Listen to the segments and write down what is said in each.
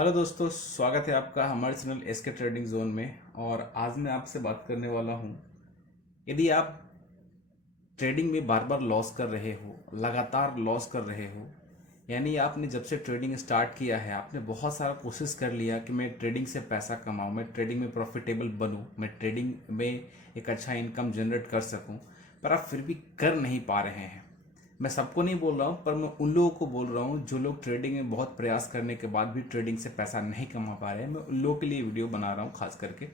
Hello दोस्तों, स्वागत है आपका हमारे चैनल एसके ट्रेडिंग जोन में। और आज मैं आपसे बात करने वाला हूँ। यदि आप ट्रेडिंग में बार बार लॉस कर रहे हो, लगातार लॉस कर रहे हो, यानी आपने जब से ट्रेडिंग स्टार्ट किया है आपने बहुत सारा कोशिश कर लिया कि मैं ट्रेडिंग से पैसा कमाऊँ, मैं ट्रेडिंग में प्रॉफिटेबल बनूँ, मैं ट्रेडिंग में एक अच्छा इनकम जनरेट कर सकूँ, पर आप फिर भी कर नहीं पा रहे हैं। मैं सबको नहीं बोल रहा हूँ, पर मैं उन लोगों को बोल रहा हूँ जो लोग ट्रेडिंग में बहुत प्रयास करने के बाद भी ट्रेडिंग से पैसा नहीं कमा पा रहे हैं। मैं उन लोगों के लिए वीडियो बना रहा हूँ खास करके।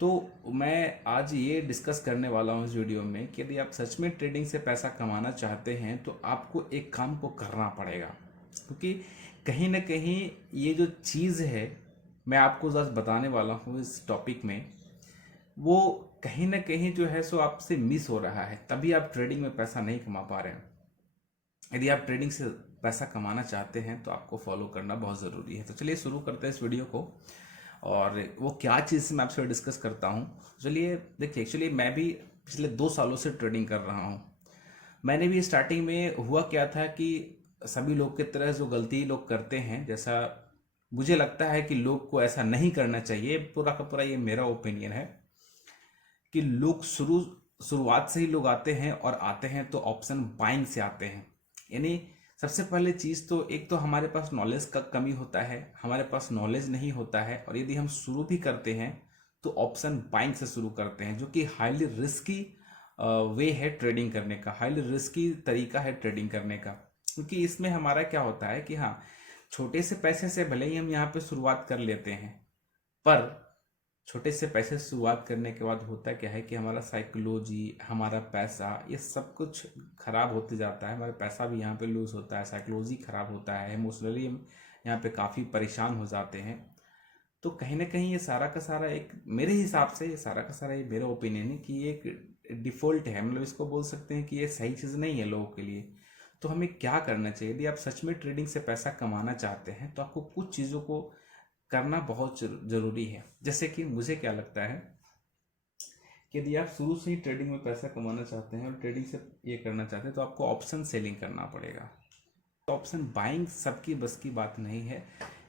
तो मैं आज ये डिस्कस करने वाला हूँ इस वीडियो में कि यदि आप सच में ट्रेडिंग से पैसा कमाना चाहते हैं तो आपको एक काम को करना पड़ेगा, क्योंकि कहीं ना कहीं ये जो चीज़ है मैं आपको आज बताने वाला हूँ इस टॉपिक में, वो कहीं ना कहीं जो है सो आपसे मिस हो रहा है, तभी आप ट्रेडिंग में पैसा नहीं कमा पा रहे हैं। यदि आप ट्रेडिंग से पैसा कमाना चाहते हैं तो आपको फॉलो करना बहुत ज़रूरी है। तो चलिए शुरू करते हैं इस वीडियो को। और वो क्या चीज़ मैं आपसे डिस्कस करता हूँ। चलिए देखिए, एक्चुअली मैं भी पिछले 2 सालों से ट्रेडिंग कर रहा हूँ। मैंने भी स्टार्टिंग में हुआ क्या था कि सभी लोग की तरह जो गलती लोग करते हैं, जैसा मुझे लगता है कि लोग को ऐसा नहीं करना चाहिए, पूरा का पूरा ये मेरा ओपिनियन है कि लोग शुरुआत से ही लोग आते हैं और आते हैं तो ऑप्शन बाइंग से आते हैं। यानी सबसे पहले चीज़ तो एक तो हमारे पास नॉलेज का कमी होता है, हमारे पास नॉलेज नहीं होता है, और यदि हम शुरू भी करते हैं तो ऑप्शन बाइंग से शुरू करते हैं, जो कि हाईली रिस्की वे है ट्रेडिंग करने का, हाईली रिस्की तरीका है ट्रेडिंग करने का। क्योंकि इसमें हमारा क्या होता है कि हाँ, छोटे से पैसे से भले ही हम यहाँ पे शुरुआत कर लेते हैं, पर छोटे से पैसे से शुरुआत करने के बाद होता क्या है कि हमारा साइकोलॉजी, हमारा पैसा, ये सब कुछ खराब होते जाता है। हमारा पैसा भी यहाँ पे लूज होता है, साइकोलॉजी खराब होता है, इमोशनली हम यहाँ पे काफ़ी परेशान हो जाते हैं। तो कहीं ना कहीं ये सारा का सारा एक, मेरे हिसाब से ये सारा का सारा, ये मेरा ओपिनियन है कि ये एक डिफ़ॉल्ट है, मतलब इसको बोल सकते हैं कि ये सही चीज़ नहीं है लोगों के लिए। तो हमें क्या करना चाहिए? यदि आप सच में ट्रेडिंग से पैसा कमाना चाहते हैं तो आपको कुछ चीज़ों को करना बहुत ज़रूरी है। जैसे कि मुझे क्या लगता है कि यदि आप शुरू से ही ट्रेडिंग में पैसा कमाना चाहते हैं और ट्रेडिंग से ये करना चाहते हैं तो आपको ऑप्शन सेलिंग करना पड़ेगा। तो ऑप्शन बाइंग सबकी बस की बात नहीं है।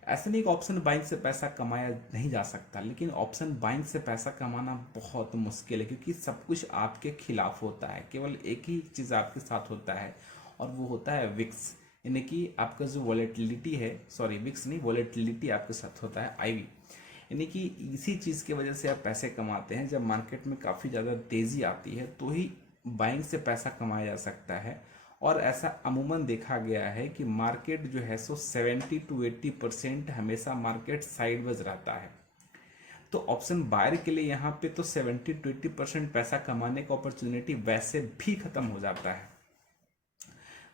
ऐसा नहीं कि ऑप्शन बाइंग से पैसा कमाया नहीं जा सकता, लेकिन ऑप्शन बाइंग से पैसा कमाना बहुत मुश्किल है, क्योंकि सब कुछ आपके खिलाफ होता है। केवल एक ही चीज़ आपके साथ होता है और वो होता है विक्स, यानी कि आपका जो वॉलेटिलिटी है, सॉरी विक्स नहीं, वॉलेटिलिटी आपके साथ होता है आईवी। यानी कि इसी चीज़ की वजह से आप पैसे कमाते हैं। जब मार्केट में काफ़ी ज़्यादा तेज़ी आती है तो ही बाइंग से पैसा कमाया जा सकता है। और ऐसा अमूमन देखा गया है कि मार्केट जो है सो 70 to 80% हमेशा मार्केट साइडवेज रहता है। तो ऑप्शन बायर के लिए यहाँ पे तो 70 to 80% पैसा कमाने का अपॉर्चुनिटी वैसे भी खत्म हो जाता है,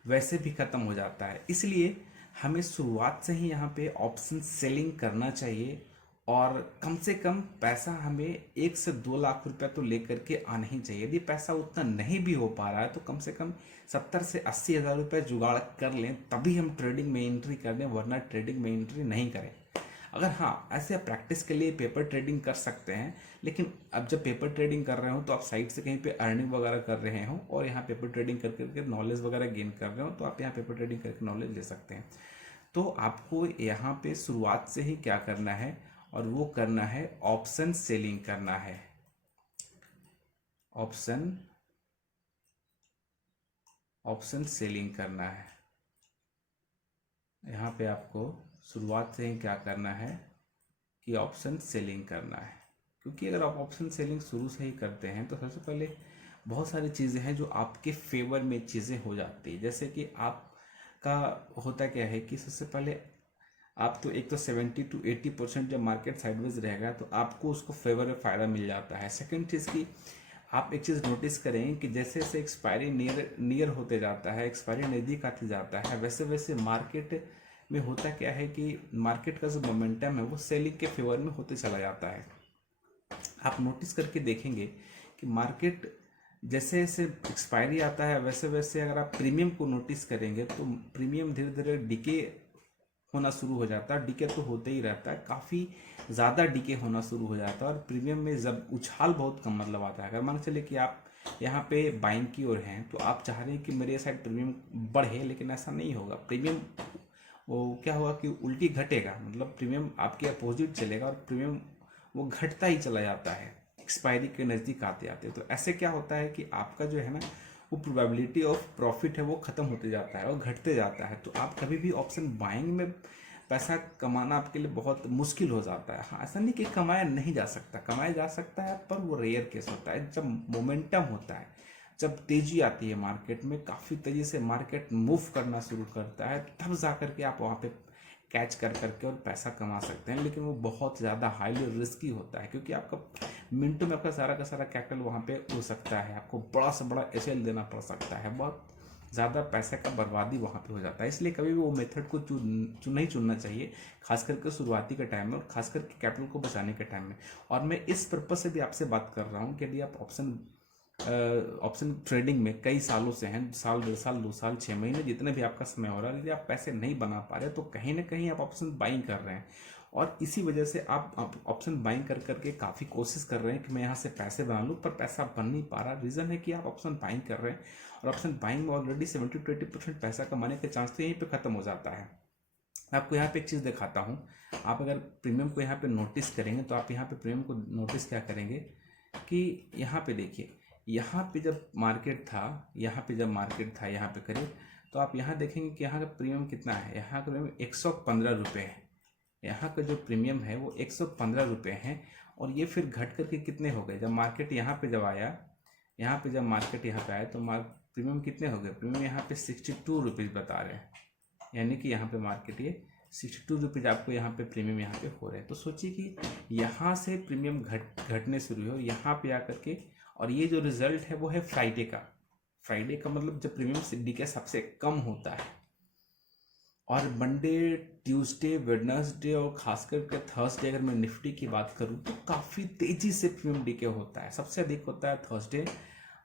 वैसे भी खत्म हो जाता है। इसलिए हमें शुरुआत से ही यहाँ पे ऑप्शन सेलिंग करना चाहिए, और कम से कम पैसा हमें 1 से 2 लाख रुपया तो लेकर के आना ही चाहिए। यदि पैसा उतना नहीं भी हो पा रहा है तो कम से कम 70 से 80 हज़ार रुपये जुगाड़ कर लें, तभी हम ट्रेडिंग में एंट्री कर दें, वरना ट्रेडिंग में एंट्री नहीं करें। अगर हाँ, ऐसे आप प्रैक्टिस के लिए पेपर ट्रेडिंग कर सकते हैं, लेकिन अब जब पेपर ट्रेडिंग कर रहे हो तो आप साइड से कहीं पे अर्निंग वगैरह कर रहे हो और यहाँ पेपर ट्रेडिंग कर करके नॉलेज वगैरह गेन कर रहे हो, तो आप यहाँ पेपर ट्रेडिंग करके नॉलेज ले सकते हैं। तो आपको यहाँ पे शुरुआत से ही क्या करना है, और वो करना है ऑप्शन सेलिंग करना है। ऑप्शन ऑप्शन सेलिंग करना है। यहाँ पे आपको शुरुआत से ही क्या करना है कि ऑप्शन सेलिंग करना है। क्योंकि अगर आप ऑप्शन सेलिंग शुरू से ही करते हैं तो सबसे पहले बहुत सारी चीज़ें हैं जो आपके फेवर में चीज़ें हो जाती है। जैसे कि आपका होता क्या है कि सबसे पहले आप तो एक तो 70 to 80% जब मार्केट साइडवेज रहेगा तो आपको उसको फेवर में फ़ायदा मिल जाता है। सेकंड चीज़ की आप एक चीज़ नोटिस करें कि जैसे जैसे एक्सपायरी नियर नियर होते जाता है, एक्सपायरी नज़दीक आते जाता है, वैसे वैसे मार्केट में होता क्या है कि मार्केट का जो मोमेंटम है वो सेलिंग के फेवर में होते चला जाता है। आप नोटिस करके देखेंगे कि मार्केट जैसे जैसे एक्सपायरी आता है वैसे वैसे अगर आप प्रीमियम को नोटिस करेंगे तो प्रीमियम धीरे धीरे डिके होना शुरू हो जाता है। डिके तो होते ही रहता है, काफ़ी ज़्यादा डिके होना शुरू हो जाता है, और प्रीमियम में जब उछाल बहुत कम मतलब आता है। अगर मान चले कि आप यहाँ पे बाइंग की ओर हैं तो आप चाह रहे हैं कि मेरे साइड प्रीमियम बढ़े, लेकिन ऐसा नहीं होगा। प्रीमियम वो क्या होगा कि उल्टी घटेगा, मतलब प्रीमियम आपके अपोजिट चलेगा और प्रीमियम वो घटता ही चला जाता है एक्सपायरी के नज़दीक आते आते। तो ऐसे क्या होता है कि आपका जो है ना वो प्रोबेबिलिटी ऑफ प्रॉफिट है वो ख़त्म होते जाता है और घटते जाता है। तो आप कभी भी ऑप्शन बाइंग में पैसा कमाना आपके लिए बहुत मुश्किल हो जाता है। हाँ, ऐसा नहीं कि कमाया नहीं जा सकता, कमाया जा सकता है, पर वो रेयर केस होता है। जब मोमेंटम होता है, जब तेजी आती है मार्केट में, काफ़ी तेजी से मार्केट मूव करना शुरू करता है, तब जा करके आप वहाँ पे कैच कर करके और पैसा कमा सकते हैं। लेकिन वो बहुत ज़्यादा हाईली रिस्की होता है, क्योंकि आपका मिनटों में आपका सारा का सारा कैपिटल वहाँ पे उड़ सकता है, आपको बड़ा से बड़ा एसएल देना पड़ सकता है, बहुत ज़्यादा पैसे का बर्बादी वहाँ पे हो जाता है। इसलिए कभी भी वो मेथड को नहीं चुनना चाहिए, खास करके शुरुआती के टाइम में और खास करके कैपिटल को बचाने के टाइम में। और मैं इस पर्पज से भी आपसे बात कर रहा हूँ कि यदि आप ऑप्शन ट्रेडिंग में कई सालों से हैं, साल 1.5 साल 2 साल 6 महीने जितने भी आपका समय हो रहा है, यदि आप पैसे नहीं बना पा रहे तो कहीं ना कहीं आप ऑप्शन बाइंग कर रहे हैं। और इसी वजह से आप ऑप्शन बाइंग कर करके काफ़ी कोशिश कर रहे हैं कि मैं यहाँ से पैसे बना लूँ, पर पैसा बन नहीं पा रहा। रीज़न है कि आप ऑप्शन बाइंग कर रहे हैं और ऑप्शन बाइंग में ऑलरेडी 70-80% पैसा कमाने के चांस तो यहीं पे ख़त्म हो जाता है। आपको यहाँ पे एक चीज़ दिखाता हूँ। आप अगर प्रीमियम को यहाँ पे नोटिस करेंगे तो आप यहाँ पे प्रीमियम को नोटिस क्या करेंगे कि यहाँ पे देखिए, यहाँ पे जब मार्केट था, यहाँ पे जब मार्केट था यहाँ पे करीब, तो आप यहाँ देखेंगे कि यहाँ का प्रीमियम कितना है। यहाँ का प्रीमियम 115 रुपये है। यहाँ का जो प्रीमियम है वो 115 रुपये है। और ये फिर घट करके कितने हो गए, जब मार्केट यहाँ पे जब आया, यहाँ पे जब मार्केट यहाँ पे आया तो प्रीमियम कितने हो गए, प्रीमियम यहाँ पे 62 रुपीज़ बता रहे हैं। यानी कि यहाँ पे मार्केट ये 62 रुपीज़ आपको यहाँ पे प्रीमियम यहाँ पे हो रहे हैं। तो सोचिए कि यहाँ से प्रीमियम घटने शुरू हो यहाँ पे आकर के, और ये जो रिजल्ट है वो है फ्राइडे का। फ्राइडे का मतलब जब प्रीमियम सिंडिकेट सबसे कम होता है। और मंडे, ट्यूसडे, वेडनेसडे और खासकर के थर्सडे अगर मैं निफ्टी की बात करूँ तो काफ़ी तेज़ी से प्रीमियम डीके होता है। सबसे अधिक होता है थर्सडे,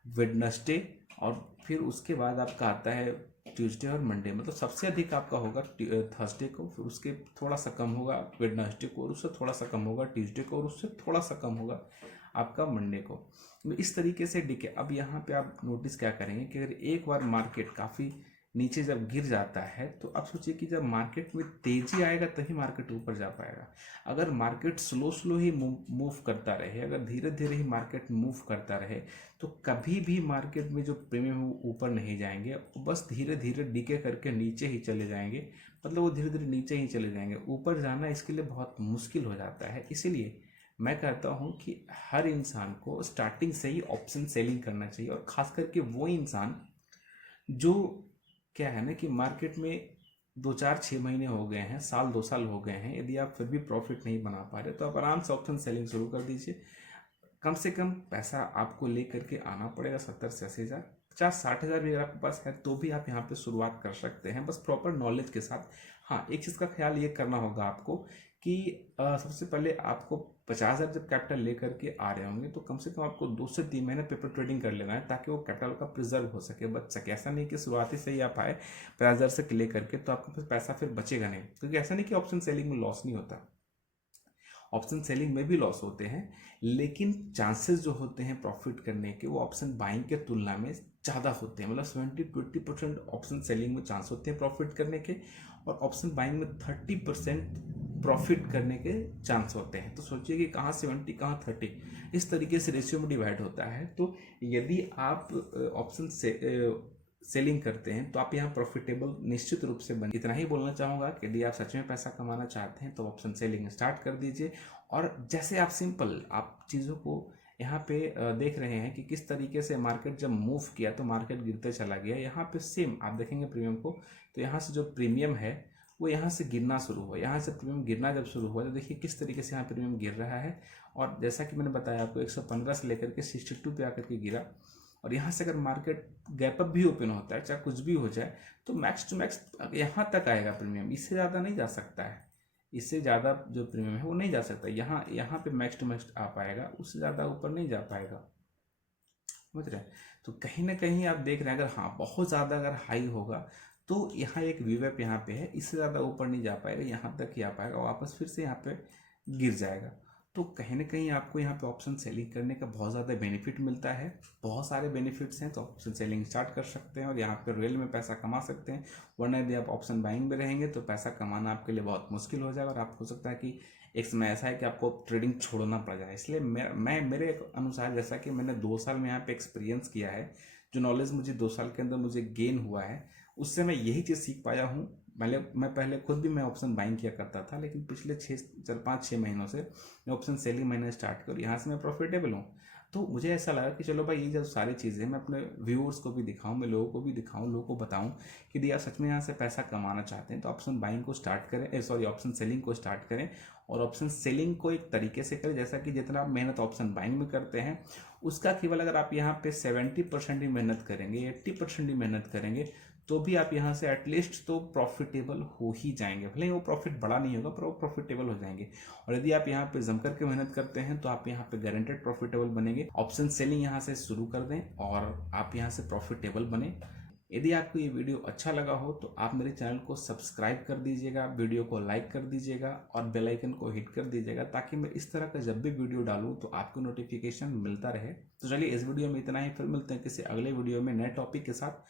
वेडनेसडे, और फिर उसके बाद आपका आता है ट्यूसडे और मंडे। मतलब सबसे अधिक आपका होगा थर्सडे को, फिर उसके थोड़ा सा कम होगा वेडनेसडे को, और उससे थोड़ा सा कम होगा ट्यूसडे को, और उससे थोड़ा सा कम होगा आपका मंडे को। तो इस तरीके से डीके। अब यहाँ पे आप नोटिस क्या करेंगे कि अगर एक बार मार्केट काफ़ी नीचे जब गिर जाता है तो आप सोचिए कि जब मार्केट में तेजी आएगा तभी मार्केट ऊपर जा पाएगा। अगर मार्केट स्लो ही मूव करता रहे, अगर धीरे धीरे ही मार्केट मूव करता रहे, तो कभी भी मार्केट में जो प्रीमियम है वो ऊपर नहीं जाएंगे, बस धीरे धीरे डीके करके नीचे ही चले जाएंगे। मतलब वो धीरे धीरे नीचे ही चले जाएंगे, ऊपर जाना इसके लिए बहुत मुश्किल हो जाता है। इसीलिए मैं कहता हूँ कि हर इंसान को स्टार्टिंग से ही ऑप्शन सेलिंग करना चाहिए, और ख़ास करके वो इंसान जो क्या है ना कि मार्केट में 2-4-6 महीने हो गए हैं, साल 2 साल हो गए हैं, यदि आप फिर भी प्रॉफिट नहीं बना पा रहे तो आप आराम से ऑप्शन सेलिंग शुरू कर दीजिए। कम से कम पैसा आपको ले करके आना पड़ेगा 70 से 80 हज़ार, 50-60 हज़ार भी अगर आपके पास है तो भी आप यहाँ पे शुरुआत कर सकते हैं, बस प्रॉपर नॉलेज के साथ। हाँ, एक चीज़ का ख्याल ये करना होगा आपको कि सबसे पहले आपको 50 हज़ार जब कैपिटल लेकर के आ रहे होंगे तो कम से कम आपको 2 से 3 महीने पेपर ट्रेडिंग कर लेना है, ताकि वो कैपिटल का प्रिजर्व हो सके, बच सके। ऐसा नहीं कि शुरुआती से ही आप आए 50 हज़ार से लेकर के तो आपके पास पैसा फिर बचेगा नहीं, क्योंकि ऐसा नहीं कि ऑप्शन सेलिंग में लॉस नहीं होता, ऑप्शन सेलिंग में भी लॉस होते हैं, लेकिन चांसेस जो होते हैं प्रॉफिट करने के वो ऑप्शन बाइंग के तुलना में ज़्यादा होते हैं। मतलब 70-20% ऑप्शन सेलिंग में चांस होते हैं प्रॉफिट करने के, और ऑप्शन बाइंग में 30% प्रॉफिट करने के चांस होते हैं। तो सोचिए कि कहाँ 70 कहाँ 30, इस तरीके से रेशियो में डिवाइड होता है। तो यदि आप ऑप्शन से सेलिंग करते हैं तो आप यहाँ प्रॉफिटेबल निश्चित रूप से बन। इतना ही बोलना चाहूँगा कि यदि आप सच में पैसा कमाना चाहते हैं तो ऑप्शन सेलिंग स्टार्ट कर दीजिए। और जैसे आप सिंपल आप चीज़ों को यहाँ पे देख रहे हैं कि किस तरीके से मार्केट जब मूव किया तो मार्केट गिरते चला गया, यहाँ पे सेम आप देखेंगे प्रीमियम को, तो यहाँ से जो प्रीमियम है वो यहाँ से गिरना शुरू हुआ। यहाँ से प्रीमियम गिरना जब शुरू हुआ तो देखिए किस तरीके से यहाँ प्रीमियम गिर रहा है। और जैसा कि मैंने बताया आपको 115 से लेकर के 62 पे आकर के गिरा, और यहाँ से अगर मार्केट गैप अप भी ओपन होता है, चाहे कुछ भी हो जाए, तो मैक्स टू मैक्स यहाँ तक आएगा प्रीमियम, इससे ज़्यादा नहीं जा सकता है। इससे ज़्यादा जो प्रीमियम है वो नहीं जा सकता। यहाँ पे मैक्स टू मैक्स आ पाएगा, उससे ज़्यादा ऊपर नहीं जा पाएगा, समझ रहे हैं। तो कहीं ना कहीं आप देख रहे हैं अगर हाँ बहुत ज़्यादा अगर हाई होगा तो यहाँ एक वीवेप यहाँ पे है, इससे ज़्यादा ऊपर नहीं जा पाएगा, यहाँ तक ही आ पाएगा, वापस फिर से यहाँ पे गिर जाएगा। तो कहीं ना कहीं आपको यहाँ पे ऑप्शन सेलिंग करने का बहुत ज़्यादा बेनिफिट मिलता है। बहुत सारे बेनिफिट्स हैं, तो ऑप्शन सेलिंग स्टार्ट कर सकते हैं और यहाँ पे रियल में पैसा कमा सकते हैं। वरना यदि आप ऑप्शन बाइंग में रहेंगे तो पैसा कमाना आपके लिए बहुत मुश्किल हो जाएगा और आप हो सकता है कि एक समय ऐसा है कि आपको ट्रेडिंग छोड़ना पड़ जाए। इसलिए मैं मेरे अनुसार, जैसा कि मैंने 2 साल में यहाँ पे एक्सपीरियंस किया है, जो नॉलेज मुझे 2 साल के अंदर मुझे गेन हुआ है, उससे मैं यही चीज़ सीख पाया हूँ। मैं पहले खुद भी मैं ऑप्शन बाइंग किया करता था, लेकिन पिछले 6 4 5 6 महीनों से मैं ऑप्शन सेलिंग मैंने स्टार्ट कर, यहाँ से मैं प्रॉफिटेबल हूँ। तो मुझे ऐसा लगा कि चलो भाई, ये जो सारी चीज़ें मैं अपने व्यूअर्स को भी दिखाऊं, मैं लोगों को भी दिखाऊं, लोगों को बताऊं कि यदि आप सच में यहाँ से पैसा कमाना चाहते हैं तो ऑप्शन बाइंग को स्टार्ट करें, सॉरी ऑप्शन सेलिंग को स्टार्ट करें। और ऑप्शन सेलिंग को एक तरीके से करें जैसा कि जितना आप मेहनत ऑप्शन बाइंग में करते हैं, उसका केवल अगर आप यहाँ पे 70% ही मेहनत करेंगे, 80% ही मेहनत करेंगे, तो भी आप यहाँ से एटलीस्ट तो प्रॉफिटेबल हो ही जाएंगे। भले ही वो प्रॉफिट बड़ा नहीं होगा, पर वो प्रॉफिटेबल हो जाएंगे। और यदि आप यहाँ पे जम करके मेहनत करते हैं तो आप यहाँ पे गारंटेड प्रॉफिटेबल बनेंगे। ऑप्शन सेलिंग यहाँ से शुरू कर दें और आप यहाँ से प्रॉफिटेबल बने। यदि आपको ये वीडियो अच्छा लगा हो तो आप मेरे चैनल को सब्सक्राइब कर दीजिएगा, वीडियो को लाइक कर दीजिएगा और बेल आइकन को हिट कर दीजिएगा, ताकि मैं इस तरह का जब भी वीडियो डालूं तो आपको नोटिफिकेशन मिलता रहे। तो चलिए, इस वीडियो में इतना ही, फिर मिलते हैं किसी अगले वीडियो में नए टॉपिक के साथ।